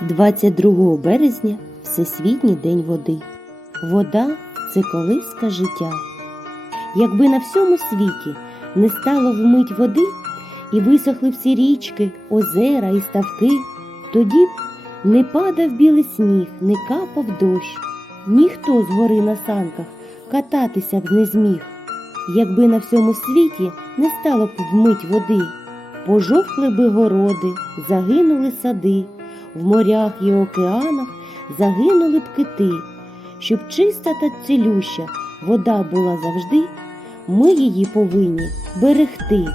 22 березня Всесвітній день води. Вода це колиска життя. Якби на всьому світі не стало вмить води і висохли всі річки, озера і ставки, тоді б не падав білий сніг, не капав дощ, ніхто з гори на санках кататися б не зміг. Якби на всьому світі не стало б вмить води, пожовкли би городи, загинули сади, в морях і океанах загинули б кити. Щоб чиста та цілюща вода була завжди, ми її повинні берегти.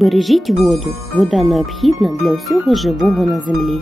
Бережіть воду, вода необхідна для усього живого на землі.